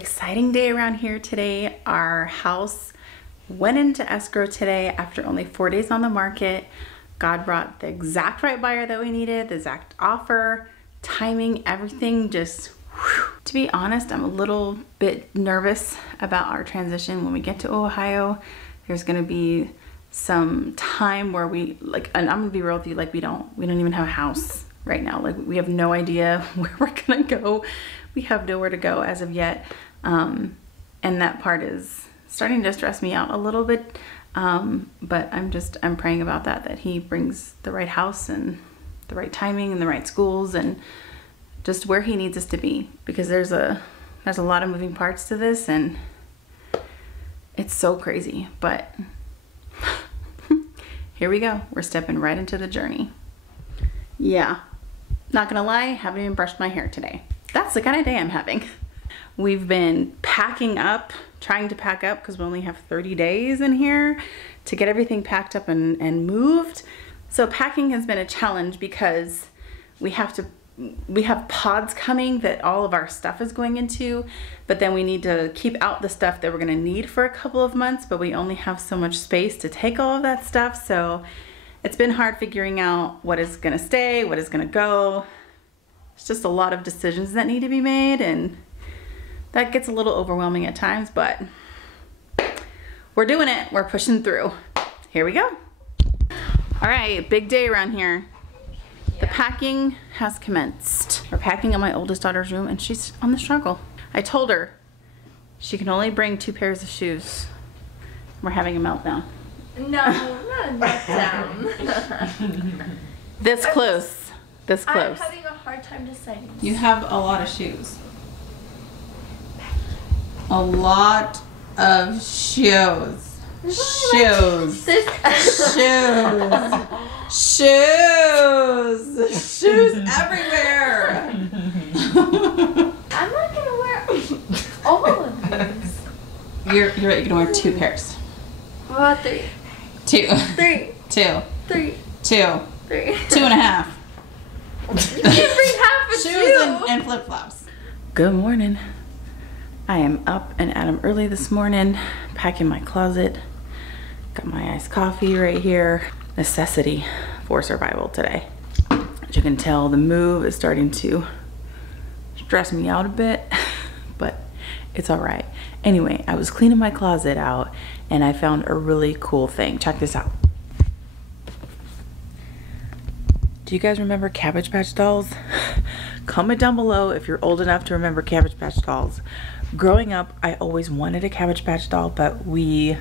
exciting day around here today. Our house went into escrow today after only 4 days on the market. God brought the exact right buyer that we needed, the exact offer, timing, everything just whew. To be honest, I'm a little bit nervous about our transition when we get to Ohio. There's gonna be some time where we and I'm gonna be real with you, we don't even have a house right now. We have no idea where we're gonna go. We have nowhere to go as of yet. And that part is starting to stress me out a little bit. But I'm praying about that he brings the right house and the right timing and the right schools and just where he needs us to be, because there's a lot of moving parts to this and it's so crazy, but here we go. We're stepping right into the journey. Yeah, not gonna lie, haven't even brushed my hair today. That's the kind of day I'm having. We've been packing up, trying to pack up because we only have 30 days in here to get everything packed up and moved. So packing has been a challenge because we have pods coming that all of our stuff is going into, but then we need to keep out the stuff that we're gonna need for a couple of months, but we only have so much space to take all of that stuff. So it's been hard figuring out what is gonna stay, what is gonna go. It's just a lot of decisions that need to be made, and that gets a little overwhelming at times, but we're doing it. We're pushing through. Here we go. All right, big day around here. The packing has commenced. We're packing in my oldest daughter's room and she's on the struggle. I told her she can only bring 2 pairs of shoes. We're having a meltdown. No, not a meltdown. This close. This close. I'm having a hard time deciding. You have a lot of shoes. A lot of shoes. Shoes. Shoes everywhere. I'm not gonna wear all of these. You're gonna wear 2 pairs. What about 3? 2. 3. 2. 3. 2. 3. 2.5. You can't bring half a shoes and flip-flops. Good morning. I am up and at 'em early this morning, packing my closet. Got my iced coffee right here. Necessity for survival today. As you can tell, the move is starting to stress me out a bit, but it's all right. Anyway, I was cleaning my closet out and I found a really cool thing. Check this out. Do you guys remember Cabbage Patch dolls? Comment down below if you're old enough to remember Cabbage Patch dolls. Growing up, I always wanted a Cabbage Patch doll, but we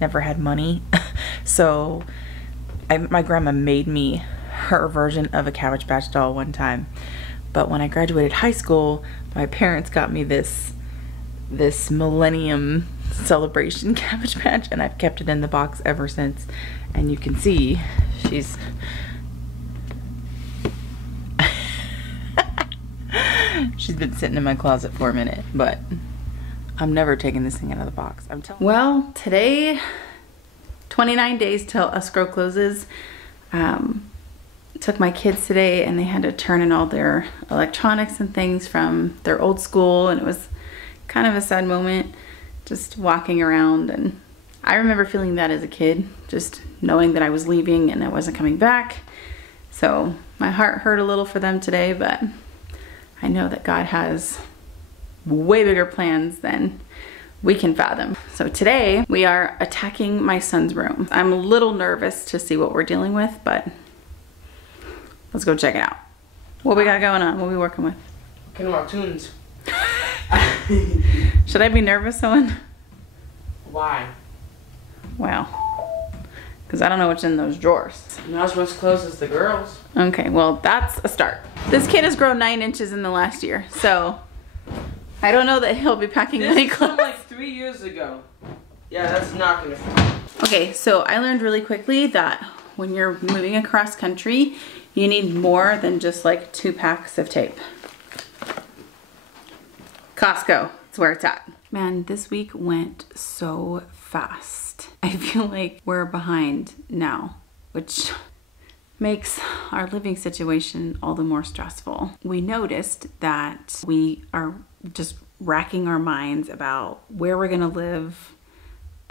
never had money. So my grandma made me her version of a Cabbage Patch doll one time. But when I graduated high school, my parents got me this Millennium Celebration Cabbage Patch, and I've kept it in the box ever since. And you can see she's been sitting in my closet for a minute, but I'm never taking this thing out of the box. I'm telling you. Well, today, 29 days till escrow closes. Took my kids today and they had to turn in all their electronics and things from their old school, and it was kind of a sad moment just walking around. And I remember feeling that as a kid, just knowing that I was leaving and I wasn't coming back. So my heart hurt a little for them today, but I know that God has way bigger plans than we can fathom. So today we are attacking my son's room. I'm a little nervous to see what we're dealing with, but let's go check it out. What we got going on? What are we working with? Working on tunes. Should I be nervous, Owen? Why? Well, because I don't know what's in those drawers. Not as much clothes as the girls. Okay, well, that's a start. This kid has grown 9 inches in the last year, so I don't know that he'll be packing many This clothes. was like 3 years ago. Yeah, that's not gonna fit. Okay, so I learned really quickly that when you're moving across country, you need more than just like 2 packs of tape. Costco, that's where it's at. Man, this week went so fast. I feel like we're behind now, which makes our living situation all the more stressful. We noticed that we are just racking our minds about where we're gonna live,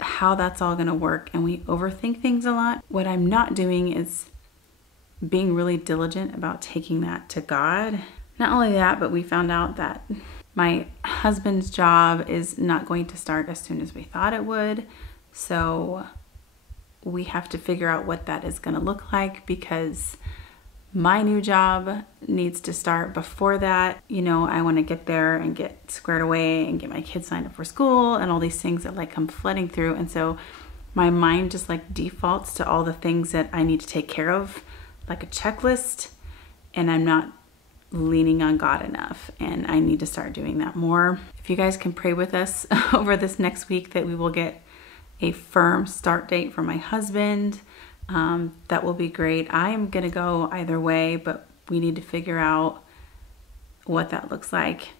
how that's all gonna work, and we overthink things a lot. What I'm not doing is being really diligent about taking that to God. Not only that, but we found out that my husband's job is not going to start as soon as we thought it would. So we have to figure out what that is gonna look like, because my new job needs to start before that. You know, I want to get there and get squared away and get my kids signed up for school and all these things that like come flooding through. And so my mind just like defaults to all the things that I need to take care of, like a checklist, and I'm not leaning on God enough, and I need to start doing that more. If you guys can pray with us over this next week that we will get a firm start date for my husband, that will be great. I'm gonna go either way, but we need to figure out what that looks like.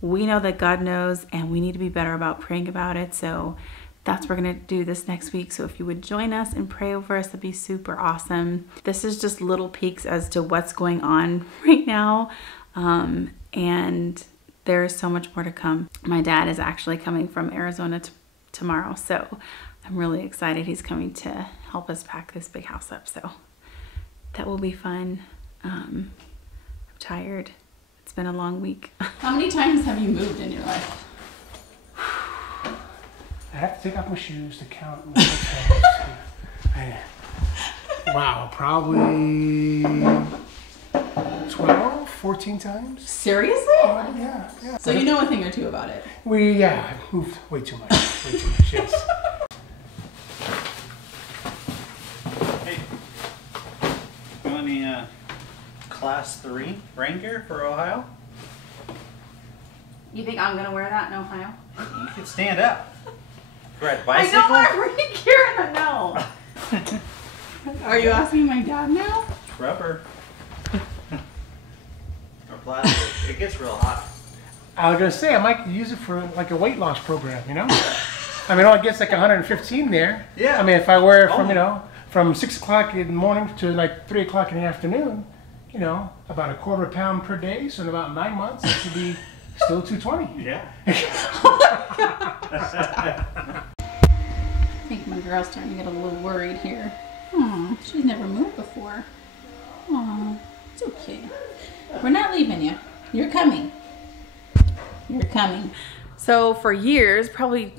We know that God knows, and we need to be better about praying about it. So that's what we're gonna do this next week. So if you would join us and pray over us, that'd be super awesome. This is just little peeks as to what's going on right now. And there is so much more to come. My dad is actually coming from Arizona tomorrow. So I'm really excited. He's coming to help us pack this big house up. So that will be fun. I'm tired. It's been a long week. How many times have you moved in your life? I have to take off my shoes to count my hotels. Wow, probably 12, 14 times. Seriously? Yeah. So you know a thing or two about it. I've moved way too much. Yes. Hey, you want any class 3 rain gear for Ohio? You think I'm gonna wear that in Ohio? You could stand up. Ride I bicycle? don't want rain gear in the no. Are you asking my dad now? Rubber. Or plastic. It gets real hot. I was gonna say I might use it for like a weight loss program. You know, I mean, it gets like 115 there. Yeah. I mean, if I wear it from Oh. from 6 o'clock in the morning to like 3 o'clock in the afternoon, you know, about a quarter pound per day. So in about 9 months, it should be still 220. Yeah. I think my girl's starting to get a little worried here. Aw, she's never moved before. Aw, it's okay. We're not leaving you. You're coming. You're coming. So for years, probably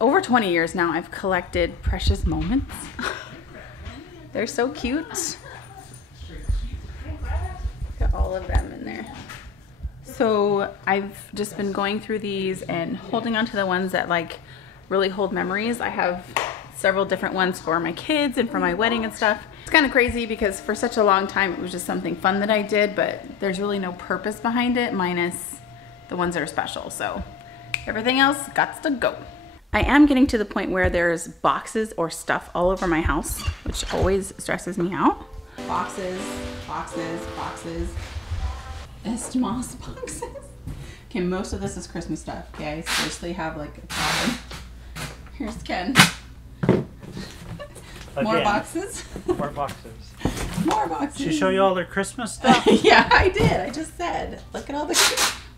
over 20 years now, I've collected precious moments. They're so cute. Got all of them in there. So I've just been going through these and holding on to the ones that like really hold memories. I have several different ones for my kids and for my wedding and stuff. It's kind of crazy because for such a long time it was just something fun that I did, but there's really no purpose behind it minus the ones that are special. So everything else got to go. I am getting to the point where there's boxes or stuff all over my house, which always stresses me out. Boxes, boxes, boxes. Estamos boxes. Okay, most of this is Christmas stuff. Okay, I seriously have like a problem. Here's Ken. More Again. More boxes. More boxes. She show you all their Christmas stuff? Yeah, I did. I just said, look at all the.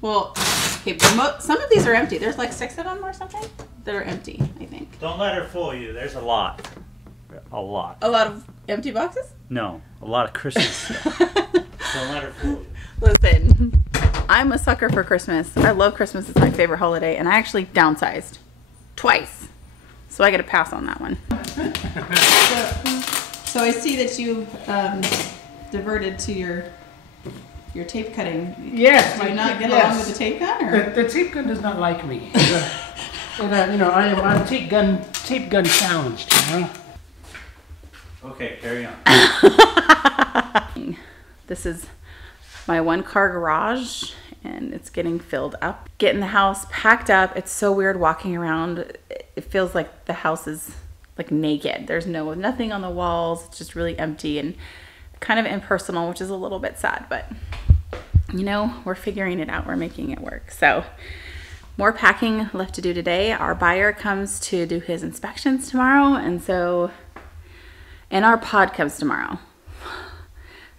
Well, okay, but some of these are empty. There's like 6 of them or something that are empty, I think. Don't let her fool you. There's a lot. A lot. A lot of empty boxes? No, a lot of Christmas stuff. Don't let her fool you. Listen, I'm a sucker for Christmas. I love Christmas. It's my favorite holiday, and I actually downsized twice. So I get a pass on that one. So I see that you've diverted to your tape cutting. Yes. Do you not get along with the tape gun? Or? The tape gun does not like me. And, you know, I'm tape gun challenged. You know. Okay, carry on. This is my 1-car garage, and it's getting filled up. Getting the house packed up. It's so weird walking around. It feels like the house is like naked. There's nothing on the walls. It's just really empty and kind of impersonal, which is a little bit sad, but you know, we're figuring it out. We're making it work. So more packing left to do today. Our buyer comes to do his inspections tomorrow, and our pod comes tomorrow.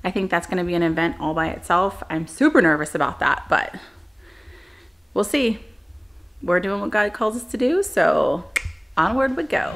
I think that's going to be an event all by itself. I'm super nervous about that, but we'll see. we're doing what God calls us to do, so onward we go.